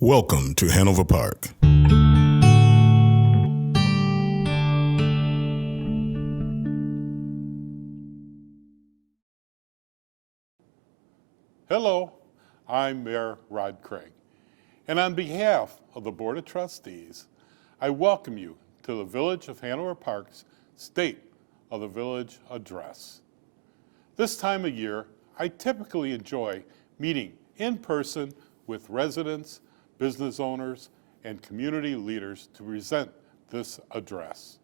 Welcome to Hanover Park. Hello, I'm Mayor Rod Craig, and on behalf of the Board of Trustees, I welcome you to the Village of Hanover Park's State of the Village Address. This time of year, I typically enjoy meeting in person with residents, business owners, and community leaders to present this address.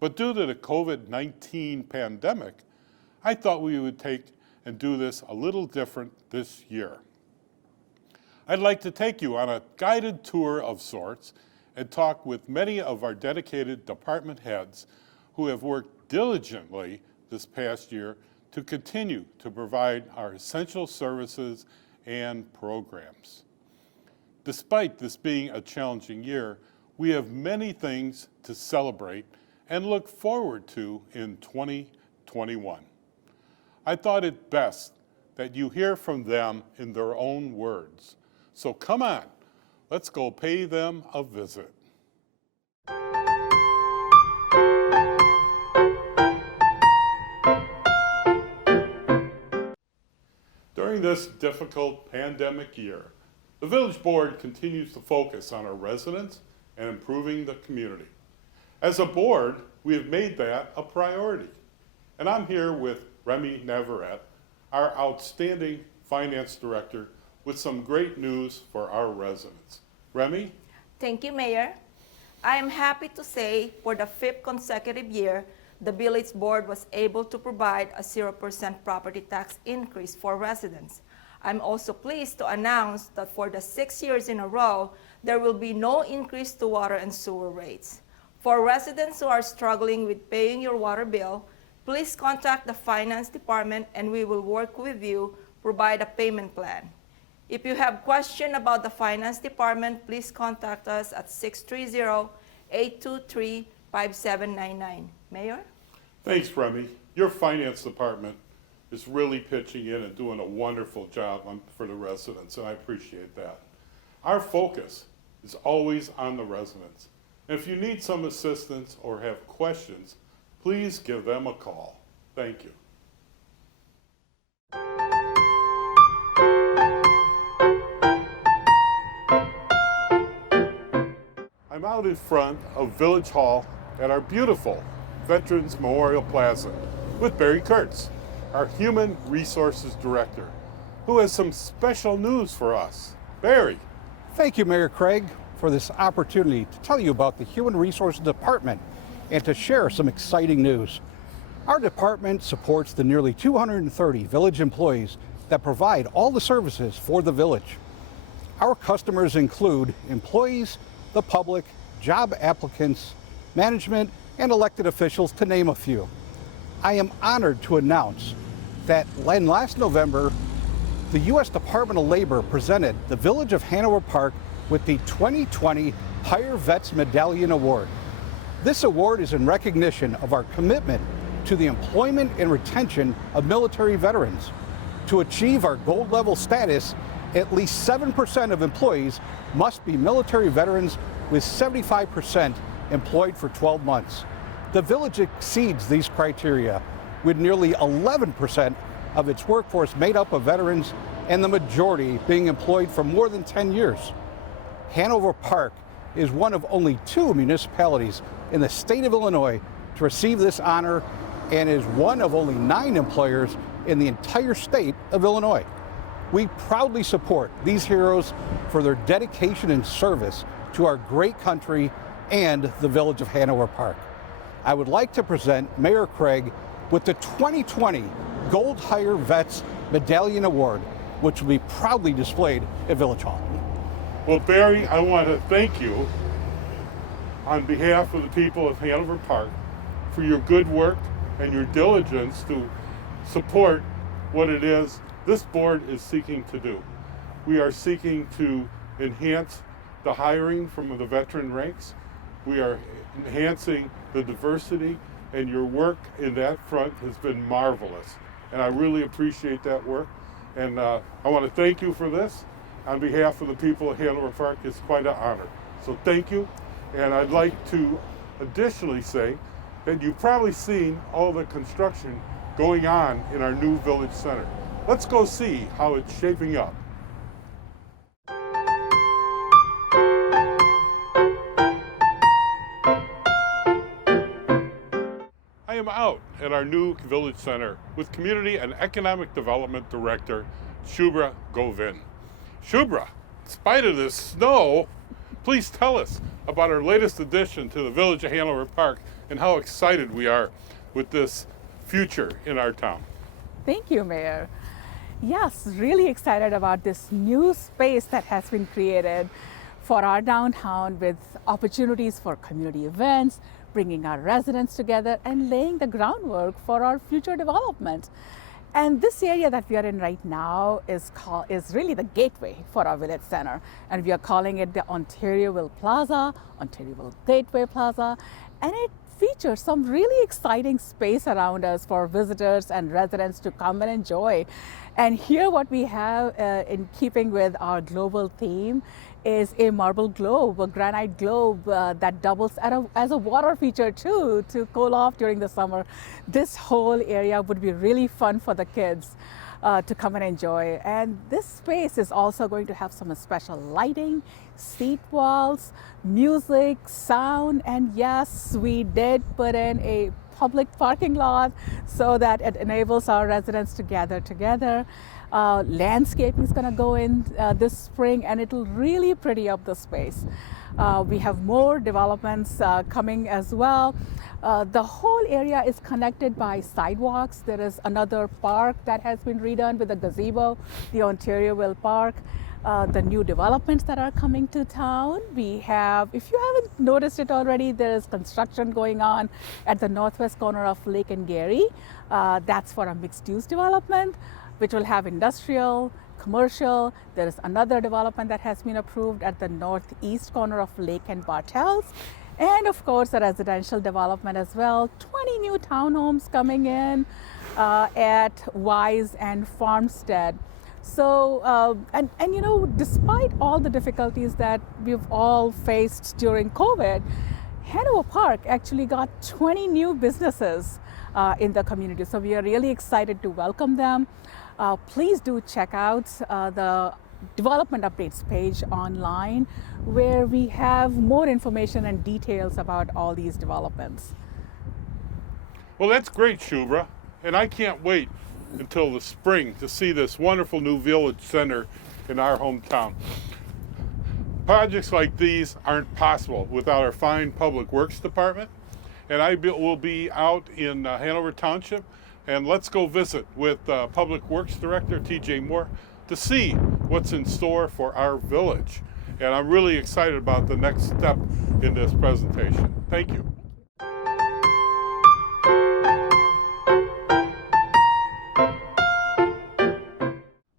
But due to the COVID-19 pandemic, I thought we would take and do this a little different this year. I'd like to take you on a guided tour of sorts and talk with many of our dedicated department heads who have worked diligently this past year to continue to provide our essential services and programs. Despite this being a challenging year, we have many things to celebrate and look forward to in 2021. I thought it best that you hear from them in their own words. So come on, let's go pay them a visit. During this difficult pandemic year, the Village Board continues to focus on our residents and improving the community. As a board, we have made that a priority. And I'm here with Remy Navarette, our outstanding finance director, with some great news for our residents. Remy? Thank you, Mayor. I am happy to say for the 5th consecutive year, the Village Board was able to provide a 0% property tax increase for residents. I'm also pleased to announce that for the 6 years in a row, there will be no increase to water and sewer rates. For residents who are struggling with paying your water bill, please contact the Finance Department and we will work with you, provide a payment plan. If you have questions about the Finance Department, please contact us at 630-823-5799. Mayor? Thanks, Remy. Your finance department is really pitching in and doing a wonderful job for the residents, and I appreciate that. Our focus is always on the residents. And if you need some assistance or have questions, please give them a call. Thank you. I'm out in front of Village Hall at our beautiful Veterans Memorial Plaza with Barry Kurtz, our Human Resources Director, who has some special news for us. Barry. Thank you, Mayor Craig, for this opportunity to tell you about the Human Resources Department and to share some exciting news. Our department supports the nearly 230 village employees that provide all the services for the village. Our customers include employees, the public, job applicants, management, and elected officials, to name a few. I am honored to announce that last November, the U.S. Department of Labor presented the Village of Hanover Park with the 2020 Hire Vets Medallion Award. This award is in recognition of our commitment to the employment and retention of military veterans. To achieve our gold level status, at least 7% of employees must be military veterans, with 75% employed for 12 months. The village exceeds these criteria, with nearly 11% of its workforce made up of veterans and the majority being employed for more than 10 years. Hanover Park is one of only 2 municipalities in the state of Illinois to receive this honor and is one of only 9 employers in the entire state of Illinois. We proudly support these heroes for their dedication and service to our great country and the Village of Hanover Park. I would like to present Mayor Craig with the 2020 Gold Hire Vets Medallion Award, which will be proudly displayed at Village Hall. Well, Barry, I want to thank you on behalf of the people of Hanover Park for your good work and your diligence to support what it is this board is seeking to do. We are seeking to enhance the hiring from the veteran ranks. We are enhancing the diversity, and your work in that front has been marvelous. And I really appreciate that work. And I want to thank you for this. on behalf of the people of Hanover Park, it's quite an honor. So thank you. And I'd like to additionally say that you've probably seen all the construction going on in our new village center. Let's go see how it's shaping up. I am out at our new village center with Community and Economic Development Director, Shubhra Govin. Shubhra, in spite of this snow, please tell us about our latest addition to the Village of Hanover Park and how excited we are with this future in our town. Thank you, Mayor. Yes, really excited about this new space that has been created for our downtown with opportunities for community events, bringing our residents together and laying the groundwork for our future development. And this area that we are in right now is really the gateway for our village center. And we are calling it the Ontarioville Plaza, Ontarioville Gateway Plaza. And it features some really exciting space around us for visitors and residents to come and enjoy. And here what we have in keeping with our global theme is a marble globe, a granite globe that doubles as a water feature too, to cool off during the summer. This whole area would be really fun for the kids to come and enjoy. And this space is also going to have some special lighting, seat walls, music, sound, and yes, we did put in a public parking lot so that it enables our residents to gather together. Landscaping is going to go in this spring, and it'll really pretty up the space. We have more developments coming as well. The whole area is connected by sidewalks. There is another park that has been redone with a gazebo, the Ontarioville Park. The new developments that are coming to town. We have, if you haven't noticed it already, there is construction going on at the northwest corner of Lake and Gary. That's for a mixed-use development, which will have industrial, commercial. There is another development that has been approved at the northeast corner of Lake and Bartels. And of course, a residential development as well. 20 new townhomes coming in at Wise and Farmstead. So, and you know, despite all the difficulties that we've all faced during COVID, Hanover Park actually got 20 new businesses in the community. So we are really excited to welcome them. Please do check out the development updates page online, where we have more information and details about all these developments. Well, that's great, Shubhra, and I can't wait until the spring to see this wonderful new village center in our hometown. Projects like these aren't possible without our fine Public Works Department, and I will be out in Hanover Township, and let's go visit with Public Works Director TJ Moore to see what's in store for our village. And I'm really excited about the next step in this presentation. Thank you.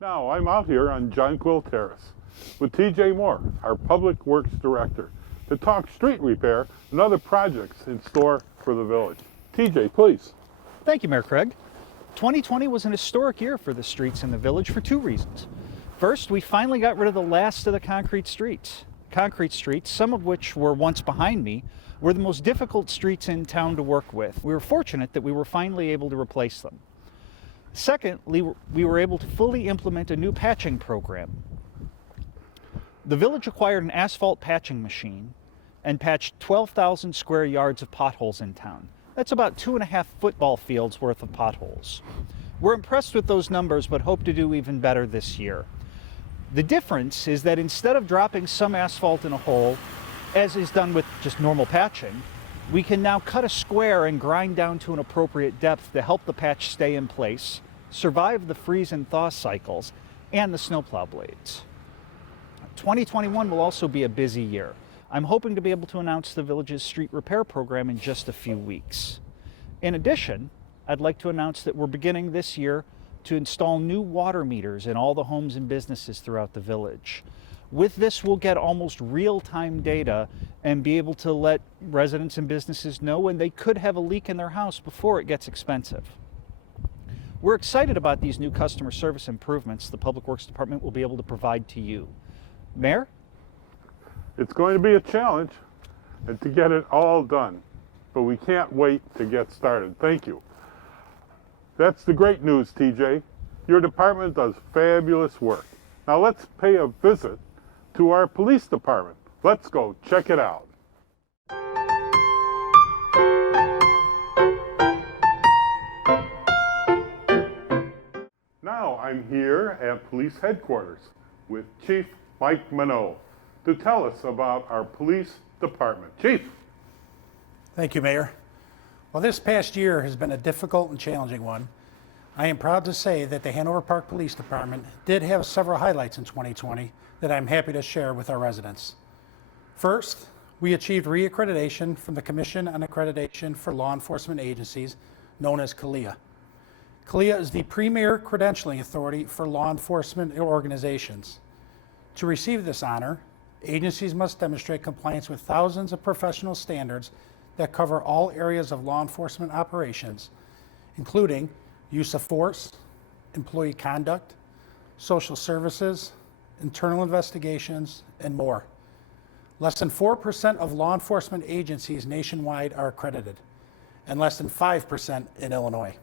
Now I'm out here on Jonquil Terrace with TJ Moore, our Public Works Director, to talk street repair and other projects in store for the village. TJ, please. Thank you, Mayor Craig. 2020 was an historic year for the streets in the village for two reasons. First, we finally got rid of the last of the concrete streets. Concrete streets, some of which were once behind me, were the most difficult streets in town to work with. We were fortunate that we were finally able to replace them. Secondly, we were able to fully implement a new patching program. The village acquired an asphalt patching machine and patched 12,000 square yards of potholes in town. That's about 2.5 football fields worth of potholes. We're impressed with those numbers, but hope to do even better this year. The difference is that instead of dropping some asphalt in a hole, as is done with just normal patching, we can now cut a square and grind down to an appropriate depth to help the patch stay in place, survive the freeze and thaw cycles, and the snowplow blades. 2021 will also be a busy year. I'm hoping to be able to announce the village's street repair program in just a few weeks. In addition, I'd like to announce that we're beginning this year to install new water meters in all the homes and businesses throughout the village. With this, we'll get almost real-time data and be able to let residents and businesses know when they could have a leak in their house before it gets expensive. We're excited about these new customer service improvements the Public Works Department will be able to provide to you. Mayor? It's going to be a challenge and to get it all done, but we can't wait to get started. Thank you. That's the great news, TJ. Your department does fabulous work. Now let's pay a visit to our police department. Let's go check it out. Now I'm here at police headquarters with Chief Mike Minot to tell us about our police department. Chief. Thank you, Mayor. Well, this past year has been a difficult and challenging one. I am proud to say that the Hanover Park Police Department did have several highlights in 2020 that I'm happy to share with our residents. First, we achieved reaccreditation from the Commission on Accreditation for Law Enforcement Agencies, known as CALEA. CALEA is the premier credentialing authority for law enforcement organizations. To receive this honor, agencies must demonstrate compliance with thousands of professional standards that cover all areas of law enforcement operations, including use of force, employee conduct, social services, internal investigations, and more. Less than 4% of law enforcement agencies nationwide are accredited, and less than 5% in Illinois.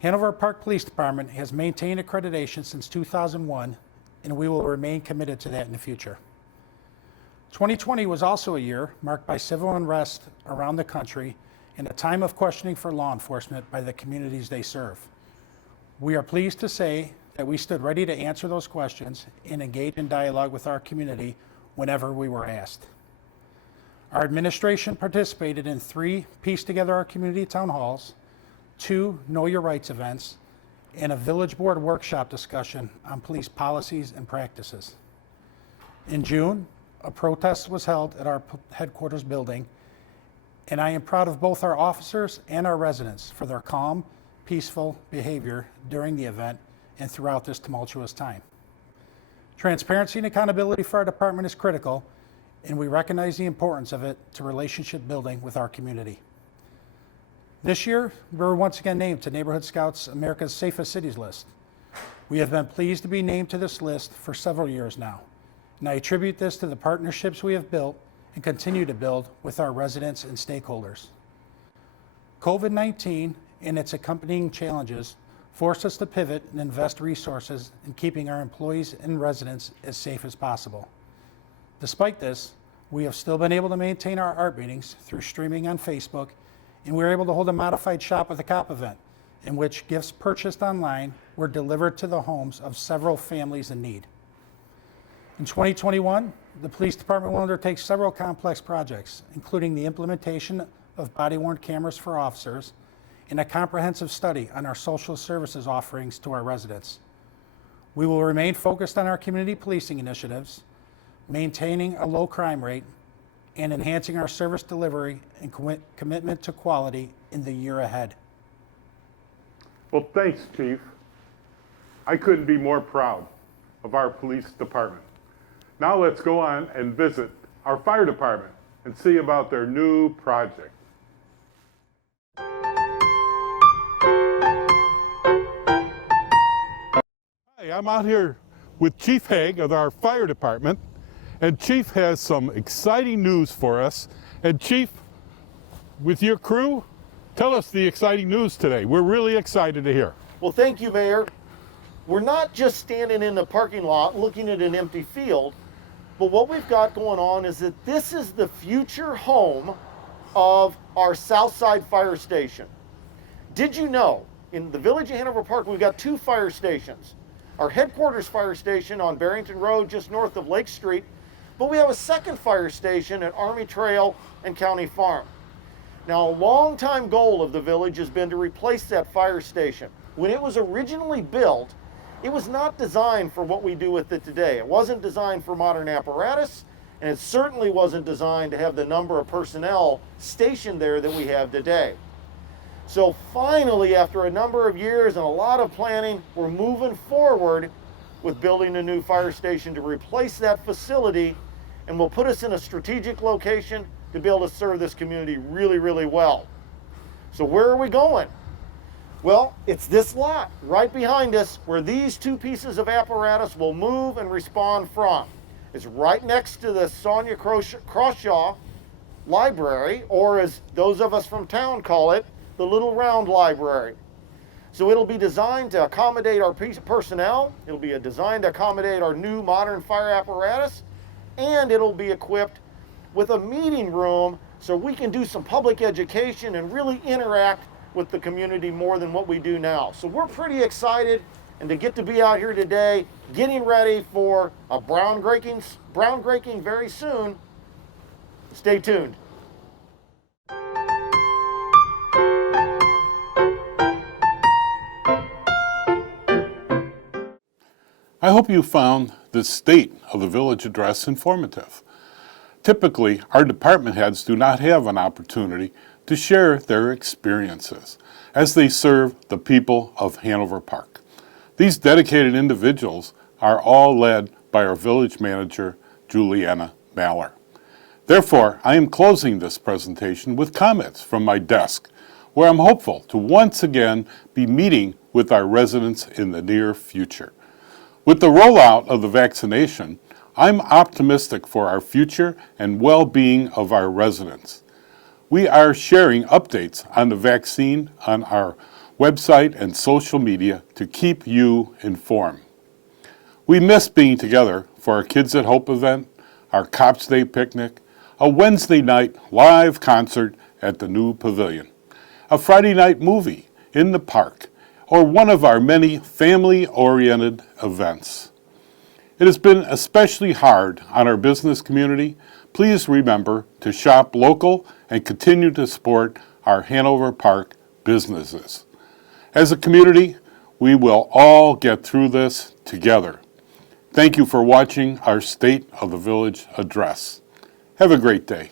Hanover Park Police Department has maintained accreditation since 2001, and we will remain committed to that in the future. 2020 was also a year marked by civil unrest around the country and a time of questioning for law enforcement by the communities they serve. We are pleased to say that we stood ready to answer those questions and engage in dialogue with our community whenever we were asked. Our administration participated in 3 Piece Together Our Community town halls, 2 Know Your Rights events, and a village board workshop discussion on police policies and practices. In June, a protest was held at our headquarters building, and I am proud of both our officers and our residents for their calm, peaceful behavior during the event and throughout this tumultuous time. Transparency and accountability for our department is critical, and we recognize the importance of it to relationship building with our community. This year, we were once again named to Neighborhood Scout's America's Safest Cities list. We have been pleased to be named to this list for several years now, and I attribute this to the partnerships we have built and continue to build with our residents and stakeholders. COVID-19 and its accompanying challenges forced us to pivot and invest resources in keeping our employees and residents as safe as possible. Despite this, we have still been able to maintain our art meetings through streaming on Facebook, and we were able to hold a modified Shop with a Cop event in which gifts purchased online were delivered to the homes of several families in need. In 2021, the police department will undertake several complex projects, including the implementation of body-worn cameras for officers and a comprehensive study on our social services offerings to our residents. We will remain focused on our community policing initiatives, maintaining a low crime rate, and enhancing our service delivery and commitment to quality in the year ahead. Well, thanks, Chief. I couldn't be more proud of our police department. Now let's go on and visit our fire department and see about their new project. Hi, I'm out here with Chief Haig of our fire department, and Chief has some exciting news for us. And Chief, with your crew, tell us the exciting news today. We're really excited to hear. Well, thank you, Mayor. We're not just standing in the parking lot looking at an empty field, but what we've got going on is that this is the future home of our Southside Fire Station. Did you know, in the village of Hanover Park, we've got 2 fire stations. Our headquarters fire station on Barrington Road, just north of Lake Street, but we have a second fire station at Army Trail and County Farm. Now, a long-time goal of the village has been to replace that fire station. When it was originally built, it was not designed for what we do with it today. It wasn't designed for modern apparatus, and it certainly wasn't designed to have the number of personnel stationed there that we have today. So finally, after a number of years and a lot of planning, we're moving forward with building a new fire station to replace that facility, and will put us in a strategic location to be able to serve this community really, really well. So where are we going? Well, it's this lot right behind us where these two pieces of apparatus will move and respond from. It's right next to the Sonia Crawshaw Library, or as those of us from town call it, the Little Round Library. So it'll be designed to accommodate our personnel, it'll be designed to accommodate our new modern fire apparatus, and it'll be equipped with a meeting room so we can do some public education and really interact with the community more than what we do now. So we're pretty excited, and to get to be out here today, getting ready for a groundbreaking very soon. Stay tuned. I hope you found the State of the Village address informative. Typically, our department heads do not have an opportunity to share their experiences as they serve the people of Hanover Park. These dedicated individuals are all led by our village manager, Juliana Maller. Therefore, I am closing this presentation with comments from my desk, where I'm hopeful to once again be meeting with our residents in the near future. With the rollout of the vaccination, I'm optimistic for our future and well-being of our residents. We are sharing updates on the vaccine on our website and social media to keep you informed. We miss being together for our Kids at Hope event, our Cops Day picnic, a Wednesday night live concert at the new pavilion, a Friday night movie in the park, or one of our many family-oriented events. It has been especially hard on our business community. Please remember to shop local and continue to support our Hanover Park businesses. As a community, we will all get through this together. Thank you for watching our State of the Village address. Have a great day.